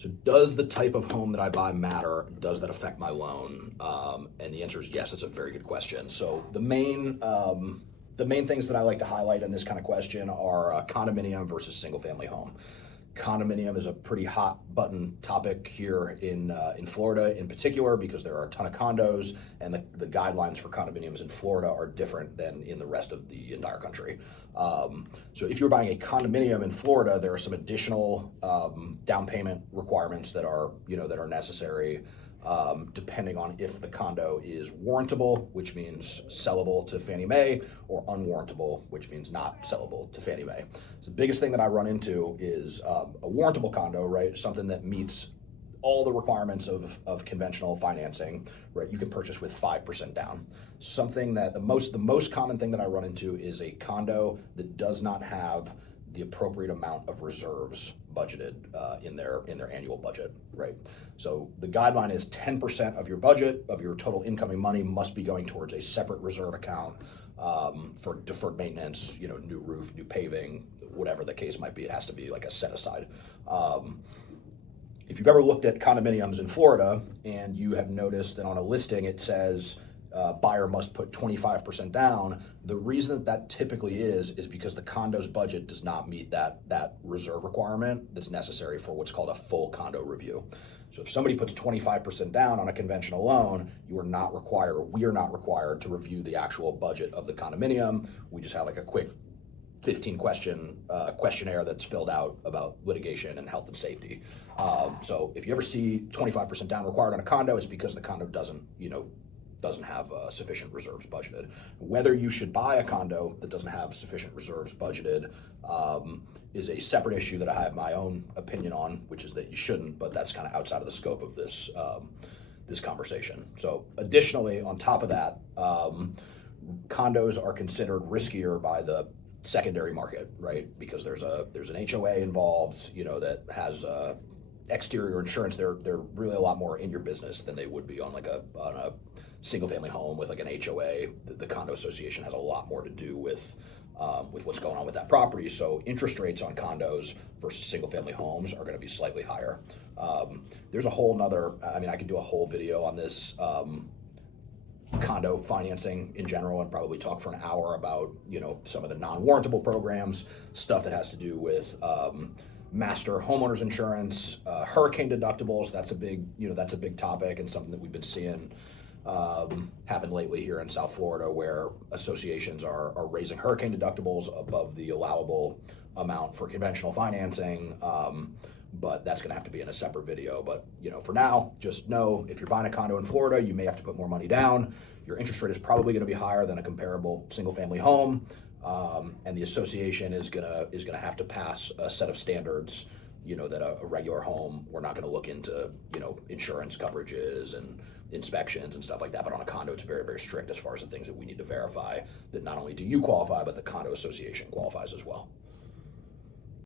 So does the type of home that I buy matter? Does that affect my loan? And the answer is yes. It's a very good question. So the main things that I like to highlight in this kind of question are condominium versus single family home. Condominium is a pretty hot button topic here in Florida in particular, because there are a ton of condos, and the guidelines for condominiums in Florida are different than in the rest of the entire country. So if you're buying a condominium in Florida, there are some additional down payment requirements that are necessary, depending on if the condo is warrantable, which means sellable to Fannie Mae, or unwarrantable, which means not sellable to Fannie Mae. So the biggest thing that I run into is a warrantable condo, right? Something that meets all the requirements of conventional financing, right? You can purchase with 5% down. Something that the most common thing that I run into is a condo that does not have the appropriate amount of reserves budgeted in their annual budget, right? So the guideline is 10% of your budget, of your total incoming money, must be going towards a separate reserve account for deferred maintenance, new roof, new paving, whatever the case might be. It has to be like a set aside. If you've ever looked at condominiums in Florida and you have noticed that on a listing it says buyer must put 25% down, the reason that typically is because the condo's budget does not meet that reserve requirement that's necessary for what's called a full condo review. So if somebody puts 25% down on a conventional loan, we are not required to review the actual budget of the condominium. We just have like a quick 15 question questionnaire that's filled out about litigation and health and safety. So if you ever see 25% down required on a condo, it's because the condo doesn't have sufficient reserves budgeted. Whether you should buy a condo that doesn't have sufficient reserves budgeted is a separate issue that I have my own opinion on, which is that you shouldn't, but that's kind of outside of the scope of this conversation. So additionally, on top of that, condos are considered riskier by the secondary market, right? Because there's an HOA involved, that has exterior insurance. They're really a lot more in your business than they would be on a single family home with like an HOA. The condo association has a lot more to do with what's going on with that property. So interest rates on condos versus single family homes are going to be slightly higher. There's a whole nother, I could do a whole video on this condo financing in general and probably talk for an hour about, some of the non-warrantable programs, stuff that has to do with master homeowners insurance, hurricane deductibles. That's a big topic, and something that we've been seeing happen lately here in South Florida, where associations are raising hurricane deductibles above the allowable amount for conventional financing. But that's going to have to be in a separate video. But, for now, just know if you're buying a condo in Florida, you may have to put more money down. Your interest rate is probably going to be higher than a comparable single family home. And the association is going to have to pass a set of standards, that a regular home, we're not going to look into, insurance coverages and inspections and stuff like that. But on a condo, it's very, very strict as far as the things that we need to verify that not only do you qualify, but the condo association qualifies as well.